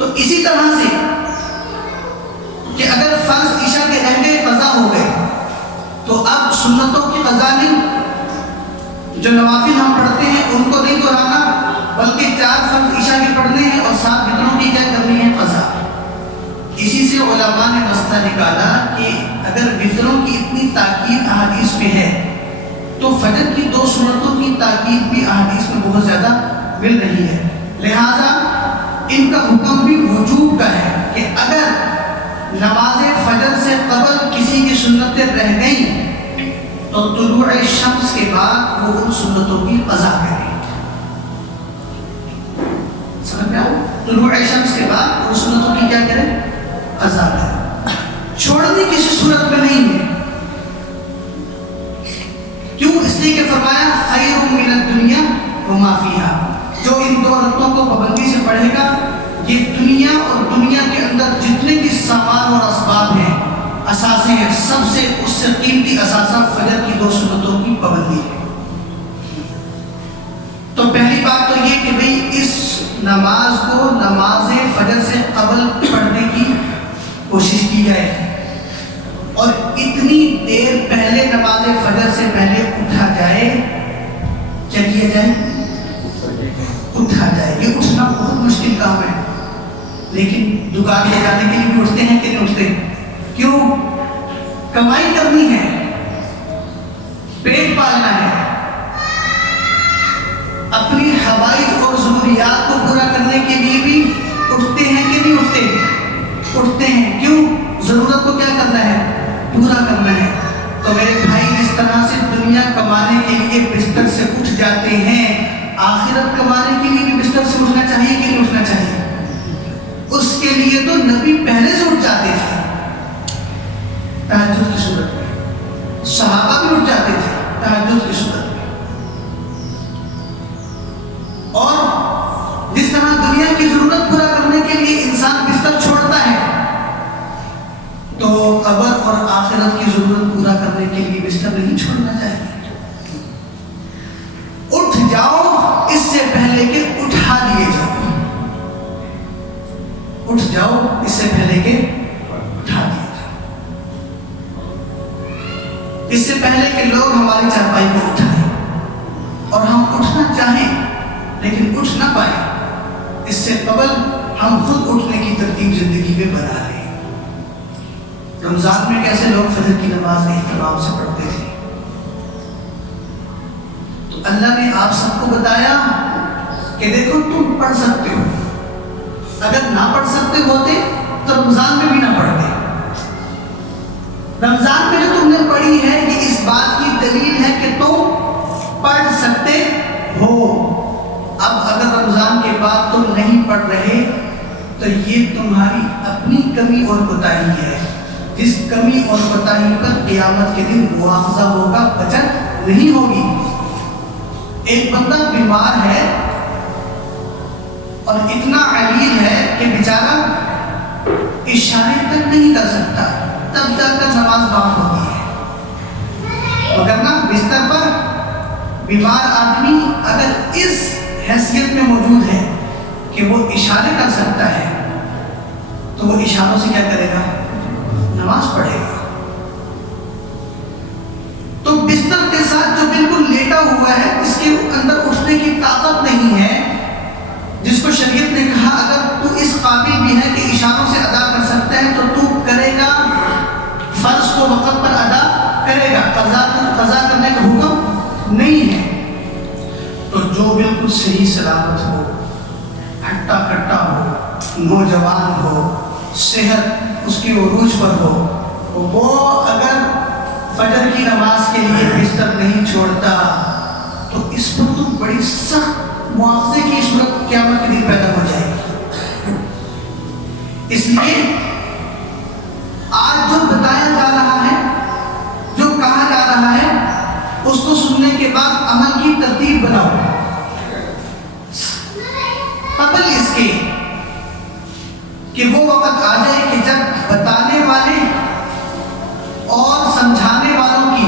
تو اسی طرح سے کہ اگر فرض عشاء کے رہ گئے قضا ہو گئے تو اب سنتوں کی قضا نہیں، جو نوافل ہم پڑھتے ہیں ان کو نہیں دہرانا، بلکہ 4 فرض عشاء کے پڑھنے ہیں اور 7 وتروں کی کیا کرنی ہے؟ قضا۔ اسی سے علماء نے مسئلہ نکالا کہ اگر وتروں کی اتنی تاکید احادیث میں ہے تو فجر کی 2 سنتوں کی تاکید بھی احادیث میں بہت زیادہ مل رہی ہے، لہذا ان کا حکم بھی وجوب کا ہے کہ اگر نماز فجر سے قبل کسی کی سنتیں رہ گئیں تو طلوع شمس کے بعد وہ ان سنتوں کی قضا کرے۔ سمجھ میں آؤ؟ طلوع شمس کے بعد ان سنتوں کی کیا کرے؟ قضا کرے۔ چھوڑنے کسی صورت میں نہیں ہے۔ کیوں؟ اس لیے کہ فرمایا خیر من الدنیا وما فیہا، جو ان 2 رکعتوں کو پابندی سے پڑھے گا یہ دنیا اور دنیا کے اندر جتنے بھی سامان اور اسباب ہیں، اثاثے ہیں، سب سے اس سے قیمتی اثاثہ فجر کی 2 سنتوں کی پابندی ہے۔ تو پہلی بات تو یہ کہ بھئی اس نماز کو نماز فجر سے قبل پڑھنے کی کوشش کی جائے، اور اتنی دیر پہلے نماز فجر سے پہلے اٹھا جائے۔ کیا کیا جائے؟ اٹھا جائے۔ یہ اٹھنا بہت مشکل کام ہے، لیکن دکان پہ جانے کے لیے بھی اٹھتے ہیں کہ نہیں اٹھتے؟ کیوں؟ کمائی کرنی ہے، پیٹ پالنا ہے، اپنی حوائج اور ضروریات کو پورا کرنے کے لیے بھی اٹھتے ہیں کہ نہیں اٹھتے؟ اٹھتے ہیں۔ کیوں؟ ضرورت کو کیا کرنا ہے؟ پورا کرنا ہے۔ تو میرے بھائی جس طرح سے دنیا کمانے کے لیے بستر سے اٹھ جاتے ہیں، آخرت کمانے کے لیے بھی بستر سے اٹھنا چاہیے کہ نہیں اٹھنا چاہیے؟ اس کے لیے تو نبی پہلے سے اٹھ جاتے تھے تہجد کی صورت میں، صحابہ بھی اٹھ جاتے تھے تہجد کی صورت میں۔ اور جس طرح دنیا کی ضرورت پورا کرنے کے لیے انسان بستر چھوڑتا ہے، تو قبر اور آخرت کی ضرورت پورا کرنے کے لیے بستر نہیں چھوڑنا چاہیے۔ اٹھ جاؤ اس سے پہلے کہ اٹھا لیے جاؤ۔ اٹھ جاؤ اس سے پہلے کہ اٹھا لیے جاؤ۔ اس سے پہلے کہ لوگ ہماری چارپائی کو اٹھائیں اور ہم اٹھنا چاہیں لیکن اٹھ نہ پائیں، اس سے قبل ہم خود اٹھنے کی ترتیب زندگی میں بنا لیں۔ رمضان میں کیسے لوگ فجر کی نماز اہتمام سے پڑھتے تھے، تو اللہ نے آپ سب کو بتایا کہ دیکھو تم پڑھ سکتے ہو، اگر نہ پڑھ سکتے ہوتے تو رمضان میں بھی نہ پڑھتے۔ رمضان میں جو تم نے پڑھی ہے یہ اس بات کی دلیل ہے کہ تم پڑھ سکتے ہو۔ اب اگر رمضان کے بعد تم نہیں پڑھ رہے تو یہ تمہاری اپنی کمی اور کوتاہی ہے، جس کمی اور کوتاہی پر قیامت کے دن مواخذہ ہوگا، بچت نہیں ہوگی۔ ایک بندہ بیمار ہے اور اتنا علیل ہے کہ بیچارہ اشارے تک نہیں کر سکتا، تب جا کر نماز معاف ہوتی ہے، وگرنہ بستر پر بیمار آدمی اگر اس حیثیت میں موجود ہے کہ وہ اشارے کر سکتا ہے تو وہ اشاروں سے کیا کرے گا؟ نماز پڑھے گا۔ تو بستر کے ساتھ جو بالکل لیٹا ہوا ہے، اس کے اندر اٹھنے کی طاقت نہیں ہے، جس کو شریعت نے کہا اگر تو اس قابل بھی ہے کہ اشاروں سے ادا کر سکتا ہے تو تو کرے گا، فرض کو وقت پر ادا کرے گا، قضا کرنے کا حکم نہیں ہے۔ تو جو بالکل صحیح سلامت ہو، ہٹا کٹا ہو، نوجوان ہو، صحت اس کی عروج پر ہو، وہ اگر فجر کی نماز کے لیے بستر نہیں چھوڑتا تو اس پر تو بڑی سخت مواخذے کی صورت قیامت کے دن پیدا ہو جائے گی۔ اس لیے آج جو بتایا جا رہا ہے، جو کہا جا رہا ہے، اس کو سننے کے بعد عمل کی ترتیب بناؤ، قبل اس کے کہ وہ وقت آ جائے کہ جب بتانے والے اور سمجھانے والوں کی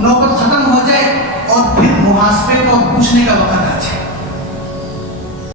نوبت ختم ہو جائے اور پھر محاسبے کو پوچھنے کا وقت آ جائے۔